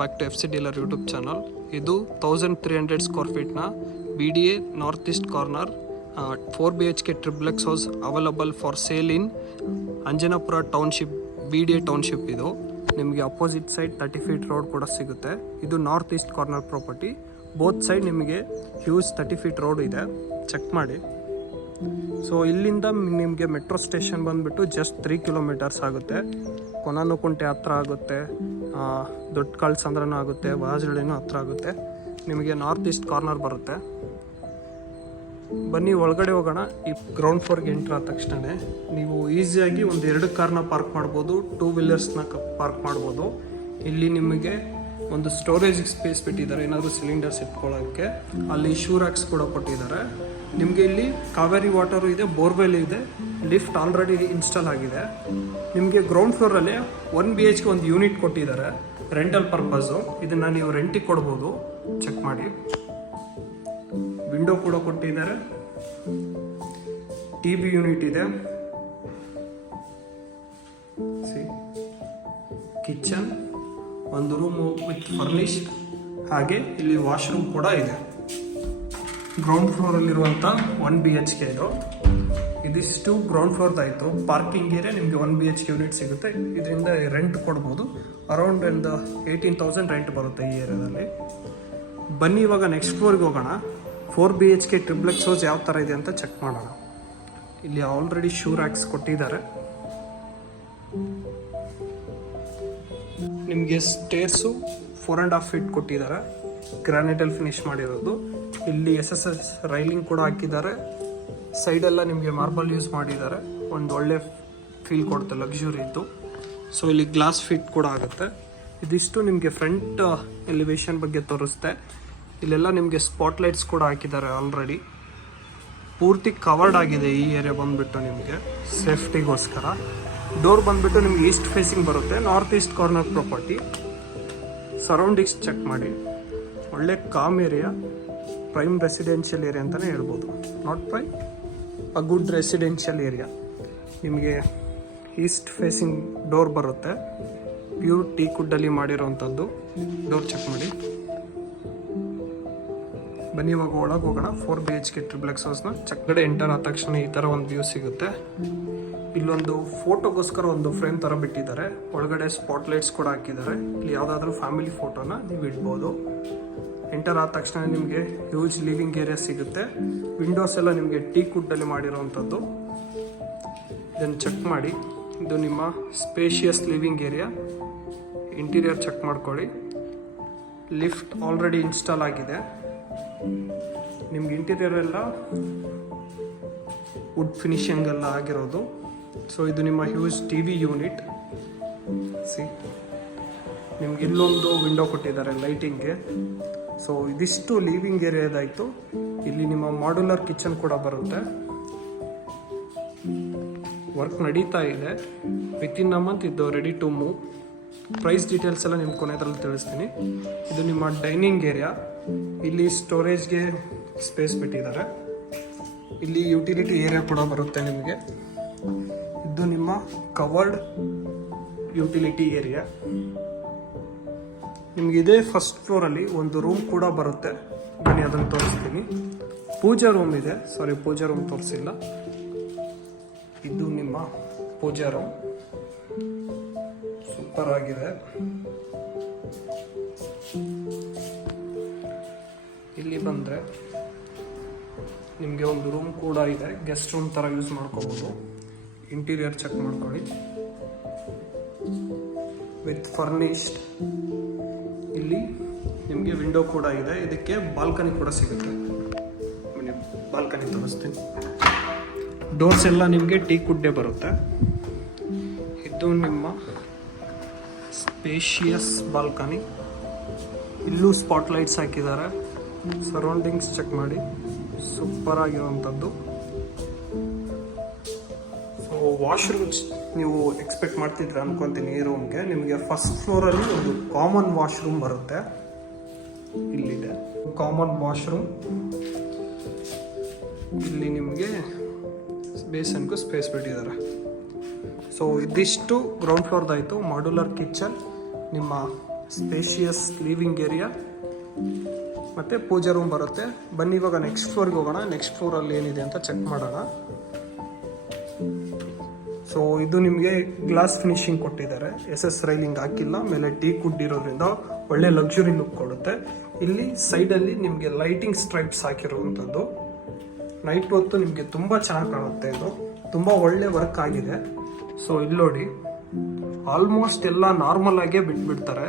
Back to FC dealer YouTube channel. ಇದು 1300 square ಫೀಟ್ನ BDA north east corner 4 BHK triplex house available for sale in Anjanapura township, BDA township. ಇದು ನಿಮಗೆ opposite side 30 feet road ಕೂಡ ಸಿಗುತ್ತೆ. ಇದು north east corner property. Both side ನಿಮಗೆ huge 30 feet road ಇದೆ, check ಮಾಡಿ. ಸೊ ಇಲ್ಲಿಂದ ನಿಮಗೆ ಮೆಟ್ರೋ ಸ್ಟೇಷನ್ ಬಂದುಬಿಟ್ಟು ಜಸ್ಟ್ 3 ಕಿಲೋಮೀಟರ್ಸ್ ಆಗುತ್ತೆ. ಕೊನಾನುಕುಂಟೆ ಹತ್ರ ಆಗುತ್ತೆ, ದೊಡ್ಡ ಕಾಳ್ಸಂದ್ರನೂ ಆಗುತ್ತೆ, ವಾಜಳಿನೂ ಹತ್ರ ಆಗುತ್ತೆ. ನಿಮಗೆ ನಾರ್ತ್ ಈಸ್ಟ್ ಕಾರ್ನರ್ ಬರುತ್ತೆ. ಬನ್ನಿ ಒಳಗಡೆ ಹೋಗೋಣ. ಈ ಗ್ರೌಂಡ್ ಫ್ಲೋರ್ಗೆ ಎಂಟ್ರ್ ಆದ ತಕ್ಷಣ ನೀವು ಈಸಿಯಾಗಿ ಒಂದು 2 ಕಾರ್ನ ಪಾರ್ಕ್ ಮಾಡ್ಬೋದು, 2 ವೀಲರ್ಸ್ನ ಪಾರ್ಕ್ ಮಾಡ್ಬೋದು. ಇಲ್ಲಿ ನಿಮಗೆ ಒಂದು ಸ್ಟೋರೇಜ್ ಸ್ಪೇಸ್ ಬಿಟ್ಟಿದ್ದಾರೆ, ಏನಾದರೂ ಸಿಲಿಂಡರ್ಸ್ ಇಟ್ಕೊಳ್ಳೋಕ್ಕೆ. ಅಲ್ಲಿ ಶೂ ರ್ಯಾಕ್ಸ್ ಕೂಡ ಕೊಟ್ಟಿದ್ದಾರೆ. ನಿಮಗೆ ಇಲ್ಲಿ ಕಾವೇರಿ ವಾಟರು ಇದೆ, ಬೋರ್ವೆಲ್ ಇದೆ, ಲಿಫ್ಟ್ ಆಲ್ರೆಡಿ ಇನ್ಸ್ಟಾಲ್ ಆಗಿದೆ. ನಿಮಗೆ ಗ್ರೌಂಡ್ ಫ್ಲೋರಲ್ಲಿ 1 BHK ಒಂದು ಯೂನಿಟ್ ಕೊಟ್ಟಿದ್ದಾರೆ ರೆಂಟಲ್ ಪರ್ಪಸ್ಸು. ಇದನ್ನು ನೀವು ರೆಂಟಿಗೆ ಕೊಡ್ಬೋದು, ಚೆಕ್ ಮಾಡಿ. ವಿಂಡೋ ಕೂಡ ಕೊಟ್ಟಿದ್ದಾರೆ, TV ಯೂನಿಟ್ ಇದೆ, ಕಿಚನ್, ಒಂದು ರೂಮು ವಿತ್ ಫರ್ನಿಶ್ಡ್, ಹಾಗೆ ಇಲ್ಲಿ ವಾಶ್ರೂಮ್ ಕೂಡ ಇದೆ. ಗ್ರೌಂಡ್ ಫ್ಲೋರಲ್ಲಿರುವಂಥ 1 BHK ಇದು. ಇದಿಷ್ಟು ಗ್ರೌಂಡ್ ಫ್ಲೋರ್ದಾಯಿತು. ಪಾರ್ಕಿಂಗ್ ಏರಿಯಾ ನಿಮಗೆ 1 BHK ಯೂನಿಟ್ ಸಿಗುತ್ತೆ. ಇದರಿಂದ ರೆಂಟ್ ಕೊಡ್ಬೋದು. ಅರೌಂಡ್ ಒಂದು 18,000 ರೆಂಟ್ ಬರುತ್ತೆ ಈ ಏರಿಯಾದಲ್ಲಿ. ಬನ್ನಿ ಇವಾಗ ನೆಕ್ಸ್ಟ್ ಫ್ಲೋರ್ಗೆ ಹೋಗೋಣ. 4 BHK ಟ್ರಿಪ್ಲೆಕ್ಸ್ ಹೌಸ್ ಯಾವ ಥರ ಇದೆ ಅಂತ ಚೆಕ್ ಮಾಡೋಣ. ಇಲ್ಲಿ ಆಲ್ರೆಡಿ ಶೂ ರ್ಯಾಕ್ಸ್ ಕೊಟ್ಟಿದ್ದಾರೆ. ನಿಮಗೆ ಸ್ಟೇರ್ಸು 4.5 ಫೀಟ್ ಕೊಟ್ಟಿದ್ದಾರೆ, ಗ್ರಾನೈಟಲ್ಲಿ ಫಿನಿಶ್ ಮಾಡಿರೋದು. ಇಲ್ಲಿ SSS ರೈಲಿಂಗ್ ಕೂಡ ಹಾಕಿದ್ದಾರೆ. ಸೈಡೆಲ್ಲ ನಿಮಗೆ ಮಾರ್ಬಲ್ ಯೂಸ್ ಮಾಡಿದ್ದಾರೆ. ಒಂದು ಒಳ್ಳೆ ಫೀಲ್ ಕೊಡುತ್ತೆ, ಲಕ್ಸುರಿ ಇತ್ತು. ಸೊ ಇಲ್ಲಿ ಗ್ಲಾಸ್ ಫಿಟ್ ಕೂಡ ಆಗುತ್ತೆ. ಇದಿಷ್ಟು ನಿಮಗೆ ಫ್ರಂಟ್ ಎಲಿವೇಶನ್ ಬಗ್ಗೆ ತೋರಿಸುತ್ತೆ. ಇಲ್ಲೆಲ್ಲ ನಿಮಗೆ ಸ್ಪಾಟ್ಲೈಟ್ಸ್ ಕೂಡ ಹಾಕಿದ್ದಾರೆ ಆಲ್ರೆಡಿ. ಪೂರ್ತಿ ಕವರ್ಡ್ ಆಗಿದೆ ಈ ಏರಿಯಾ ಬಂದುಬಿಟ್ಟು ನಿಮಗೆ ಸೇಫ್ಟಿಗೋಸ್ಕರ. ಡೋರ್ ಬಂದುಬಿಟ್ಟು ನಿಮ್ಗೆ ಈಸ್ಟ್ ಫೇಸಿಂಗ್ ಬರುತ್ತೆ, north east corner property. Surroundings check ಮಾಡಿ, ಒಳ್ಳೆ calm area, prime residential area ಅಂತಲೇ ಹೇಳ್ಬೋದು. Not prime, a good residential area. ನಿಮಗೆ ಈಸ್ಟ್ ಫೇಸಿಂಗ್ ಡೋರ್ ಬರುತ್ತೆ, ಪ್ಯೂರ್ ಟೀ ಕುಡ್ಡಲ್ಲಿ ಮಾಡಿರೋವಂಥದ್ದು. ಡೋರ್ ಚೆಕ್ ಮಾಡಿ. ಬನ್ನಿ ಇವಾಗ ಒಳಗೆ ಹೋಗೋಣ. 4 BHK ಟ್ರಿಪ್ಲೆಕ್ಸ್ ಹೌಸ್ನ ಕಡೆ ಎಂಟರ್ ಆದ ತಕ್ಷಣ ಈ ಥರ ಒಂದು ವ್ಯೂ ಸಿಗುತ್ತೆ. ಇಲ್ಲೊಂದು ಫೋಟೋಗೋಸ್ಕರ ಒಂದು ಫ್ರೇಮ್ ಥರ ಬಿಟ್ಟಿದ್ದಾರೆ. ಒಳಗಡೆ ಸ್ಪಾಟ್ಲೈಟ್ಸ್ ಕೂಡ ಹಾಕಿದ್ದಾರೆ. ಇಲ್ಲಿ ಯಾವುದಾದ್ರೂ ಫ್ಯಾಮಿಲಿ ಫೋಟೋನ ನೀವು ಇಡ್ಬೋದು. ಎಂಟರ್ ಆದ ತಕ್ಷಣ ನಿಮಗೆ ಹ್ಯೂಜ್ ಲಿವಿಂಗ್ ಏರಿಯಾ ಸಿಗುತ್ತೆ. ವಿಂಡೋಸ್ ಎಲ್ಲ ನಿಮಗೆ ಟೀ ಕುಡ್ಡಲ್ಲಿ ಮಾಡಿರೋವಂಥದ್ದು. ಇದನ್ನು ಚೆಕ್ ಮಾಡಿ. ಇದು ನಿಮ್ಮ spacious living area. Interior check ಮಾಡ್ಕೊಳ್ಳಿ. ಲಿಫ್ಟ್ ಆಲ್ರೆಡಿ ಇನ್ಸ್ಟಾಲ್ ಆಗಿದೆ. ನಿಮ್ಗೆ ಇಂಟೀರಿಯರ್ ಎಲ್ಲ ವುಡ್ ಫಿನಿಶಿಂಗ್ ಎಲ್ಲ ಆಗಿರೋದು. ಸೊ ಇದು ನಿಮ್ಮ ಹ್ಯೂಜ್ TV ಯೂನಿಟ್. ನಿಮ್ಗೆ ಇಲ್ಲೊಂದು ವಿಂಡೋ ಕೊಟ್ಟಿದ್ದಾರೆ ಲೈಟಿಂಗ್ಗೆ. ಸೊ ಇದಿಷ್ಟು ಲಿವಿಂಗ್ ಏರಿಯಾದಾಯಿತು. ಇಲ್ಲಿ ನಿಮ್ಮ ಮಾಡ್ಯುಲರ್ ಕಿಚನ್ ಕೂಡ ಬರುತ್ತೆ. ವರ್ಕ್ ನಡೀತಾ ಇದೆ. ವಿತಿನ್ ಅ ಮಂತ್ ಇದು ready to move. Price details ಎಲ್ಲ ನಿಮ್ಮ ಕೊನೆಯಲ್ಲಿ ತಿಳಿಸ್ತೀನಿ. ಇದು ನಿಮ್ಮ ಡೈನಿಂಗ್ ಏರಿಯಾ. ಇಲ್ಲಿ ಸ್ಟೋರೇಜ್ಗೆ ಸ್ಪೇಸ್ ಬಿಟ್ಟಿದ್ದಾರೆ. ಇಲ್ಲಿ ಯುಟಿಲಿಟಿ ಏರಿಯಾ ಕೂಡ ಬರುತ್ತೆ ನಿಮಗೆ. ಇದು ನಿಮ್ಮ ಕವರ್ಡ್ ಯುಟಿಲಿಟಿ ಏರಿಯಾ. ನಿಮಗೆ ಇದೇ ಫಸ್ಟ್ ಫ್ಲೋರಲ್ಲಿ ಒಂದು ರೂಮ್ ಕೂಡ ಬರುತ್ತೆ. ಬನ್ನಿ ಅದನ್ನು ತೋರಿಸ್ತೀನಿ. ಪೂಜಾ ರೂಮ್ ಇದೆ. ಪೂಜಾ ರೂಮ್ ತೋರಿಸಿಲ್ಲ. ಇದು ನಿಮ್ಮ ಪೂಜಾ ರೂಮ್. ಸೂಪರ್ ಆಗಿದೆ. ಇಲ್ಲಿ ಬಂದರೆ ನಿಮಗೆ ಒಂದು ರೂಮ್ ಕೂಡ ಇದೆ, ಗೆಸ್ಟ್ ರೂಮ್ ಥರ ಯೂಸ್ ಮಾಡ್ಕೋಬೋದು. ಇಂಟೀರಿಯರ್ ಚೆಕ್ ಮಾಡ್ಕೊಳ್ಳಿ, ವಿತ್ ಫರ್ನಿಶ್ಡ್. ಇಲ್ಲಿ ನಿಮಗೆ ವಿಂಡೋ ಕೂಡ ಇದೆ. ಇದಕ್ಕೆ ಬಾಲ್ಕನಿ ಕೂಡ ಸಿಗುತ್ತೆ. ಬಾಲ್ಕನಿ ತೋರಿಸ್ತೀನಿ. ಡೋರ್ಸ್ ಎಲ್ಲ ನಿಮಗೆ ಟೀ ಕುಡ್ಡೆ ಬರುತ್ತೆ. ಇದು ನಿಮ್ಮ ಸ್ಪೇಷಿಯಸ್ ಬಾಲ್ಕನಿ. ಇಲ್ಲೂ ಸ್ಪಾಟ್ಲೈಟ್ಸ್ ಹಾಕಿದ್ದಾರೆ. ಸರೌಂಡಿಂಗ್ಸ್ ಚೆಕ್ ಮಾಡಿ, ಸೂಪರ್ ಆಗಿರುವಂಥದ್ದು. ಸೊ ವಾಶ್ರೂಮ್ಸ್ ನೀವು ಎಕ್ಸ್ಪೆಕ್ಟ್ ಮಾಡ್ತಿದ್ರೆ ಅನ್ಕೊತೀನಿ. ಈ ರೂಮ್ಗೆ ನಿಮಗೆ ಫಸ್ಟ್ ಫ್ಲೋರಲ್ಲಿ ಒಂದು ಕಾಮನ್ ವಾಶ್ರೂಮ್ ಬರುತ್ತೆ. ಇಲ್ಲಿದೆ ಕಾಮನ್ ವಾಶ್ರೂಮ್. ಇಲ್ಲಿ ನಿಮಗೆ ಬೇಸನ್ಗೂ ಸ್ಪೇಸ್ ಬಿಟ್ಟಿದ್ದಾರೆ. ಸೊ ಇದಿಷ್ಟು ಗ್ರೌಂಡ್ ಫ್ಲೋರ್ದಾಯಿತು. ಮಾಡ್ಯುಲರ್ ಕಿಚನ್, ನಿಮ್ಮ ಸ್ಪೇಷಿಯಸ್ ಲಿವಿಂಗ್ ಏರಿಯಾ ಮತ್ತು ಪೂಜಾ ರೂಮ್ ಬರುತ್ತೆ. ಬನ್ನಿ ಇವಾಗ ನೆಕ್ಸ್ಟ್ ಫ್ಲೋರ್ಗೆ ಹೋಗೋಣ. ನೆಕ್ಸ್ಟ್ ಫ್ಲೋರಲ್ಲಿ ಏನಿದೆ ಅಂತ ಚೆಕ್ ಮಾಡೋಣ. ಸೊ ಇದು ನಿಮಗೆ ಗ್ಲಾಸ್ ಫಿನಿಶಿಂಗ್ ಕೊಟ್ಟಿದ್ದಾರೆ, SS ರೈಲಿಂಗ್ ಹಾಕಿಲ್ಲ, ಮೇಲೆ ಟೀ ಕುಡ್ ಇರೋದ್ರಿಂದ ಒಳ್ಳೆ ಲಕ್ಸುರಿ ಲುಕ್ ಕೊಡುತ್ತೆ. ಇಲ್ಲಿ ಸೈಡಲ್ಲಿ ನಿಮಗೆ ಲೈಟಿಂಗ್ ಸ್ಟ್ರೈಪ್ಸ್ ಹಾಕಿರುವಂಥದ್ದು. ನೈಟ್ ಹೊತ್ತು ನಿಮಗೆ ತುಂಬ ಚೆನ್ನಾಗಿ ಕಾಣುತ್ತೆ. ಇದು ತುಂಬ ಒಳ್ಳೆ ವರ್ಕ್ ಆಗಿದೆ. ಸೊ ಇಲ್ಲಿ ನೋಡಿ, ಆಲ್ಮೋಸ್ಟ್ ಎಲ್ಲ ನಾರ್ಮಲ್ ಆಗೇ ಬಿಟ್ಬಿಡ್ತಾರೆ.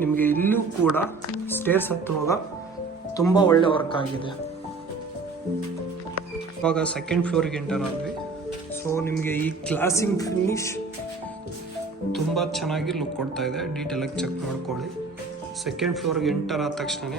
ನಿಮಗೆ ಇಲ್ಲೂ ಕೂಡ ಸ್ಟೇರ್ಸ್ ಹತ್ತುವಾಗ ತುಂಬ ಒಳ್ಳೆ ವರ್ಕ್ ಆಗಿದೆ. ಇವಾಗ ಸೆಕೆಂಡ್ ಫ್ಲೋರಿಗೆ ಎಂಟರ್ ಆದ್ವಿ. ಸೊ ನಿಮಗೆ ಈ ಗ್ಲಾಸಿಂಗ್ ಫಿನಿಶ್ ತುಂಬ ಚೆನ್ನಾಗಿ ಲುಕ್ ಕೊಡ್ತಾ ಇದೆ. ಡೀಟೇಲಾಗಿ ಚೆಕ್ ಮಾಡ್ಕೊಳ್ಳಿ. ಸೆಕೆಂಡ್ ಫ್ಲೋರ್ಗೆ ಎಂಟರ್ ಆದ ತಕ್ಷಣ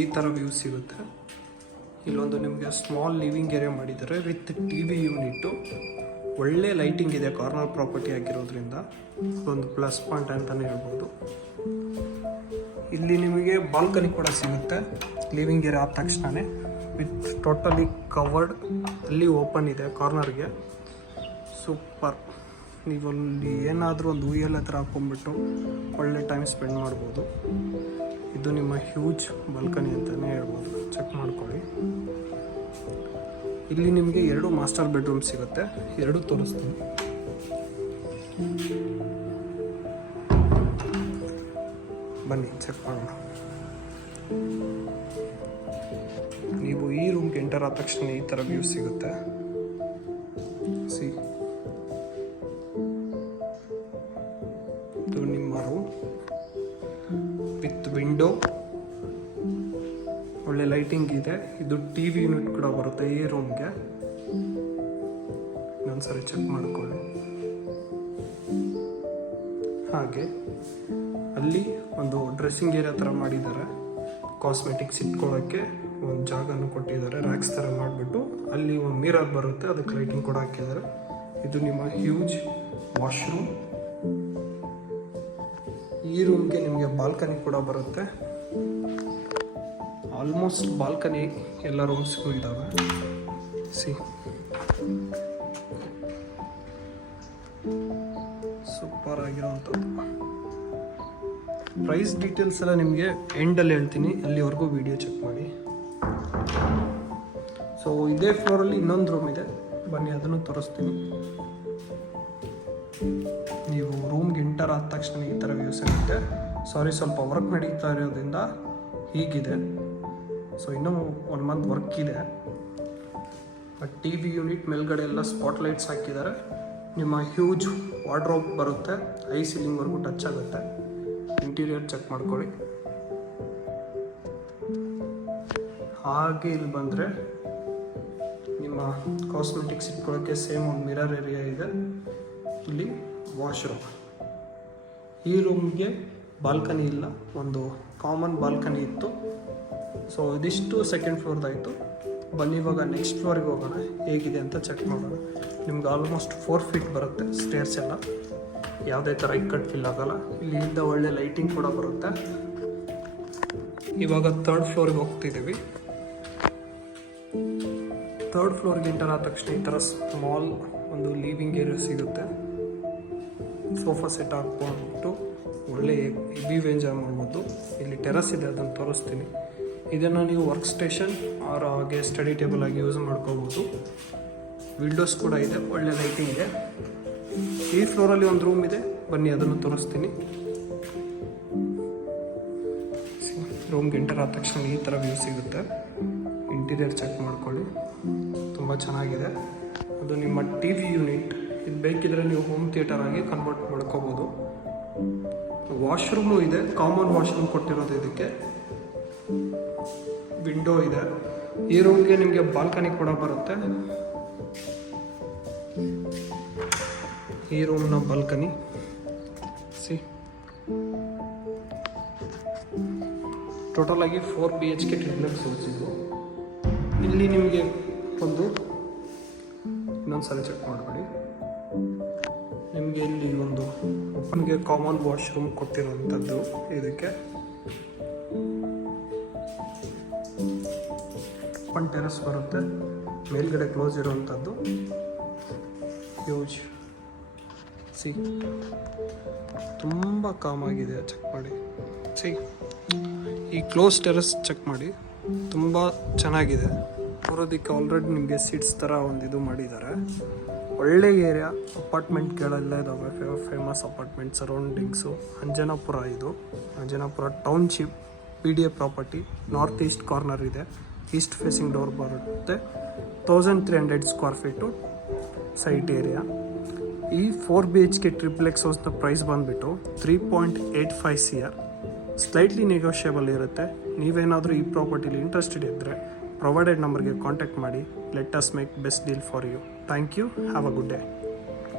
ಈ ಥರ ವ್ಯೂ ಸಿಗುತ್ತೆ. ಇಲ್ಲೊಂದು ನಿಮಗೆ ಸ್ಮಾಲ್ ಲಿವಿಂಗ್ ಏರಿಯಾ ಮಾಡಿದ್ದಾರೆ ವಿತ್ TV ಯೂನಿಟ್ಟು. ಒಳ್ಳೆ ಲೈಟಿಂಗ್ ಇದೆ, ಕಾರ್ನರ್ ಪ್ರಾಪರ್ಟಿ ಆಗಿರೋದ್ರಿಂದ ಅದೊಂದು ಪ್ಲಸ್ ಪಾಯಿಂಟ್ ಅಂತಲೇ ಹೇಳ್ಬೋದು. ಇಲ್ಲಿ ನಿಮಗೆ ಬಾಲ್ಕನಿ ಕೂಡ ಸಿಗುತ್ತೆ ಲಿವಿಂಗ್ ಏರಿಯಾ ಆದ ತಕ್ಷಣ, ವಿತ್ ಟೋಟಲಿ ಕವರ್ಡ್. ಅಲ್ಲಿ ಓಪನ್ ಇದೆ ಕಾರ್ನರ್ಗೆ. ಸೂಪರ್. ನೀವು ಅಲ್ಲಿ ಏನಾದರೂ ಒಂದು ಉಯ್ಯಲ್ಲ ಹತ್ರ ಹಾಕ್ಕೊಂಡ್ಬಿಟ್ಟು ಒಳ್ಳೆ ಟೈಮ್ ಸ್ಪೆಂಡ್ ಮಾಡ್ಬೋದು. ಇದು ನಿಮ್ಮ ಹ್ಯೂಜ್ ಬಾಲ್ಕನಿ ಅಂತಲೇ ಹೇಳ್ಬೋದು. ಚೆಕ್ ಮಾಡ್ಕೊಳ್ಳಿ. ಇಲ್ಲಿ ನಿಮಗೆ 2 ಮಾಸ್ಟರ್ ಬೆಡ್ರೂಮ್ ಸಿಗುತ್ತೆ. 2 ತೋರಿಸ್ತೀನಿ. ಬನ್ನಿ ಚೆಕ್ ಮಾಡೋಣ. ನೀವು ಈ ರೂಮ್ಗೆ ಎಂಟರ್ ಆದ ತಕ್ಷಣ ಈ ಥರ ವ್ಯೂ ಸಿಗುತ್ತೆ. ಇದು ನಿಮ್ಮ ರೂಮ್ ವಿತ್ ವಿಂಡೋ, ಒಳ್ಳೆ ಲೈಟಿಂಗ್ ಇದೆ. ಇದು TV ಯೂನಿಟ್ ಕೂಡ ಬರುತ್ತೆ ಈ ರೂಮ್ಗೆ. ಇನ್ನೊಂದ್ಸರಿ ಚೆಕ್ ಮಾಡ್ಕೊಳ್ಳಿ. ಹಾಗೆ ಅಲ್ಲಿ ಒಂದು ಡ್ರೆಸ್ಸಿಂಗ್ ಏರಿಯಾ ಥರ ಮಾಡಿದ್ದಾರೆ. ಕಾಸ್ಮೆಟಿಕ್ಸ್ ಇಟ್ಕೊಳ್ಳೋಕ್ಕೆ ಒಂದು ಜಾಗನೂ ಕೊಟ್ಟಿದ್ದಾರೆ, ರ್ಯಾಕ್ಸ್ ಥರ ಮಾಡಿಬಿಟ್ಟು. ಅಲ್ಲಿ ಒಂದು ಮಿರರ್ ಬರುತ್ತೆ, ಅದಕ್ಕೆ ಲೈಟಿಂಗ್ ಕೂಡ ಹಾಕಿದ್ದಾರೆ. ಇದು ನಿಮ್ಮ ಹ್ಯೂಜ್ ವಾಶ್ರೂಮ್. ಈ ರೂಮ್ಗೆ ನಿಮಗೆ ಬಾಲ್ಕನಿ ಕೂಡ ಬರುತ್ತೆ. ಆಲ್ಮೋಸ್ಟ್ ಬಾಲ್ಕನಿ ಎಲ್ಲ ರೂಮ್ಸ್ಗೂ ಇದ್ದಾವೆ. ಸೂಪರ್ ಆಗಿರೋವಂಥದ್ದು. ಪ್ರೈಸ್ ಡೀಟೇಲ್ಸ್ ಎಲ್ಲ ನಿಮಗೆ ಎಂಡಲ್ಲಿ ಹೇಳ್ತೀನಿ, ಅಲ್ಲಿವರೆಗೂ ವಿಡಿಯೋ ಚೆಕ್ ಮಾಡಿ. ಸೊ ಇದೇ ಫ್ಲೋರಲ್ಲಿ ಇನ್ನೊಂದು ರೂಮ್ ಇದೆ, ಬನ್ನಿ ಅದನ್ನು ತೋರಿಸ್ತೀನಿ. ನೀವು ರೂಮ್ಗೆ ಎಂಟರ್ ಆದ ತಕ್ಷಣ ಈ ಥರ ವ್ಯೂ ಸಿಗುತ್ತೆ. ಸ್ವಲ್ಪ ವರ್ಕ್ ನಡೀತಾ ಇರೋದ್ರಿಂದ ಹೀಗಿದೆ. ಸೊ ಇನ್ನೂ 1 ಮಂತ್ ವರ್ಕ್ ಇದೆ. ಬಟ್ TV ಯೂನಿಟ್ ಮೇಲ್ಗಡೆ ಎಲ್ಲ ಸ್ಪಾಟ್ ಲೈಟ್ಸ್ ಹಾಕಿದ್ದಾರೆ. ನಿಮ್ಮ ಹ್ಯೂಜ್ ವಾರ್ಡ್ರೋಬ್ ಬರುತ್ತೆ, ಹೈ ಸೀಲಿಂಗ್ವರೆಗೂ ಟಚ್ ಆಗುತ್ತೆ. ಇಂಟೀರಿಯರ್ ಚೆಕ್ ಮಾಡ್ಕೊಳ್ಳಿ. ಹಾಗೆ ಇಲ್ಲಿ ಬಂದರೆ ನಿಮ್ಮ ಕಾಸ್ಮೆಟಿಕ್ಸ್ ಇಟ್ಕೊಳ್ಳೋಕ್ಕೆ ಸೇಮ್ ಒಂದು ಮಿರರ್ ಏರಿಯಾ ಇದೆ. ಇಲ್ಲಿ ವಾಶ್ರೂಮ್. ಈ ರೂಮ್ಗೆ ಬಾಲ್ಕನಿ ಇಲ್ಲ, ಒಂದು ಕಾಮನ್ ಬಾಲ್ಕನಿ ಇತ್ತು. ಸೊ ಇದಿಷ್ಟು ಸೆಕೆಂಡ್ ಫ್ಲೋರ್ದಾಯಿತು. ಬನ್ನಿ ಇವಾಗ ನೆಕ್ಸ್ಟ್ ಫ್ಲೋರಿಗೆ ಹೋಗೋಣ, ಹೇಗಿದೆ ಅಂತ ಚೆಕ್ ಮಾಡೋಣ. ನಿಮ್ಗೆ ಆಲ್ಮೋಸ್ಟ್ 4 ಫೀಟ್ ಬರುತ್ತೆ ಸ್ಟೇರ್ಸ್ ಎಲ್ಲ, ಯಾವುದೇ ಥರ ಇಕ್ಕಟ್ಟು ಫೀಲ್ ಆಗೋಲ್ಲ. ಇಲ್ಲಿಂದ ಒಳ್ಳೆ ಲೈಟಿಂಗ್ ಕೂಡ ಬರುತ್ತೆ. ಇವಾಗ 3rd ಫ್ಲೋರಿಗೆ ಹೋಗ್ತಿದ್ದೀವಿ. 3rd ಫ್ಲೋರ್ಗೆ ಎಂಟರ್ ಆದ ತಕ್ಷಣ ಈ ಥರ ಸ್ಮಾಲ್ ಒಂದು ಲಿವಿಂಗ್ ಏರಿಯಾ ಸಿಗುತ್ತೆ. ಸೋಫಾ ಸೆಟ್ ಹಾಕ್ಕೊಂಡ್ಬಿಟ್ಟು ಒಳ್ಳೆ ಹೆವಿ ಎಂಜಾಯ್ ಮಾಡ್ಬೋದು. ಇಲ್ಲಿ ಟೆರಸ್ ಇದೆ, ಅದನ್ನು ತೋರಿಸ್ತೀನಿ. ಇದನ್ನು ನೀವು ವರ್ಕ್ ಸ್ಟೇಷನ್ ಆರ್ ಹಾಗೆ ಸ್ಟಡಿ ಟೇಬಲ್ ಆಗಿ ಯೂಸ್ ಮಾಡ್ಕೋಬೋದು. ವಿಂಡೋಸ್ ಕೂಡ ಇದೆ, ಒಳ್ಳೆ ಲೈಟಿಂಗ್ ಇದೆ. ಈ ಫ್ಲೋರಲ್ಲಿ ಒಂದು ರೂಮ್ ಇದೆ, ಬನ್ನಿ ಅದನ್ನು ತೋರಿಸ್ತೀನಿ. ರೂಮ್ಗೆ ಎಂಟರ್ ಆದ ತಕ್ಷಣ ಈ ಥರ ವ್ಯೂ ಸಿಗುತ್ತೆ. ಇಂಟೀರಿಯರ್ ಚೆಕ್ ಮಾಡ್ಕೊಳ್ಳಿ, ತುಂಬ ಚೆನ್ನಾಗಿದೆ. ಅದು ನಿಮ್ಮ TV ಯೂನಿಟ್. ಇದು ಬೇಕಿದ್ರೆ ನೀವು ಹೋಮ್ ಥಿಯೇಟರ್ ಆಗಿ ಕನ್ವರ್ಟ್ ಮಾಡ್ಕೋಬೋದು. ವಾಶ್ರೂಮು ಇದೆ, ಕಾಮನ್ ವಾಶ್ರೂಮ್ ಕೊಟ್ಟಿರೋದು. ಇದಕ್ಕೆ ವಿಂಡೋ ಇದೆ. ಈ ರೂಮ್ಗೆ ನಿಮಗೆ ಬಾಲ್ಕನಿ ಕೂಡ ಬರುತ್ತೆ. ಈ ರೂಮ್ನ ಬಾಲ್ಕನಿ ಟೋಟಲ್ ಆಗಿ 4 BHK ಟ್ರಿಪ್ಲೆಕ್ಸ್ ಹೋಗ್ತಿದ್ವು. ಇಲ್ಲಿ ನಿಮಗೆ ಒಂದು ಇನ್ನೊಂದ್ಸಲ ಚೆಕ್ ಮಾಡಬೇಡಿ. ನಿಮಗೆ ಇಲ್ಲಿ ಒಂದು ಓಪನ್ಗೆ ಕಾಮನ್ ವಾಶ್ರೂಮ್ ಕೊಟ್ಟಿರೋವಂಥದ್ದು. ಇದಕ್ಕೆ ಓಪನ್ ಟೆರಸ್ ಬರುತ್ತೆ, ಮೇಲ್ಗಡೆ ಕ್ಲೋಸ್ ಇರುವಂಥದ್ದು. ಹ್ಯೂಜ್ ಸಿ ತುಂಬ ಕಾಮಾಗಿದೆ, ಚೆಕ್ ಮಾಡಿ. ಸಿ ಈ ಕ್ಲೋಸ್ ಟೆರೆಸ್ ಚೆಕ್ ಮಾಡಿ, ತುಂಬ ಚೆನ್ನಾಗಿದೆ. ಬರೋದಕ್ಕೆ ಆಲ್ರೆಡಿ ನಿಮಗೆ ಸೀಟ್ಸ್ ಥರ ಒಂದು ಇದು ಮಾಡಿದ್ದಾರೆ. ಒಳ್ಳೆ ಏರಿಯಾ, ಅಪಾರ್ಟ್ಮೆಂಟ್ಗಳೆಲ್ಲ ಇದ್ದಾವೆ, ಫೇಮಸ್ ಅಪಾರ್ಟ್ಮೆಂಟ್ ಸರೌಂಡಿಂಗ್ಸು. ಅಂಜನಾಪುರ, ಇದು Anjanapura township, PDA property. North east corner ಇದೆ, ಈಸ್ಟ್ ಫೇಸಿಂಗ್ ಡೋರ್ ಬರುತ್ತೆ. 1300 ಸ್ಕ್ವೇರ್ ಫೀಟು ಸೈಟ್ ಏರಿಯಾ. ಈ 4 BHK ಟ್ರಿಪ್ಲೆಕ್ಸ್ ಹೌಸ್ನ ಪ್ರೈಸ್ ಬಂದುಬಿಟ್ಟು 3.85 CR. ಸ್ಲೈಟ್ಲಿ ನೆಗೋಷಿಯಬಲ್ ಇರುತ್ತೆ. ನೀವೇನಾದರೂ ಈ ಪ್ರಾಪರ್ಟಿಲಿ ಇಂಟ್ರೆಸ್ಟೆಡ್ ಇದ್ದರೆ ಪ್ರೊವೈಡೆಡ್ ನಂಬರ್ಗೆ ಕಾಂಟ್ಯಾಕ್ಟ್ ಮಾಡಿ. Let us make best deal for you. Thank you. Have a good day.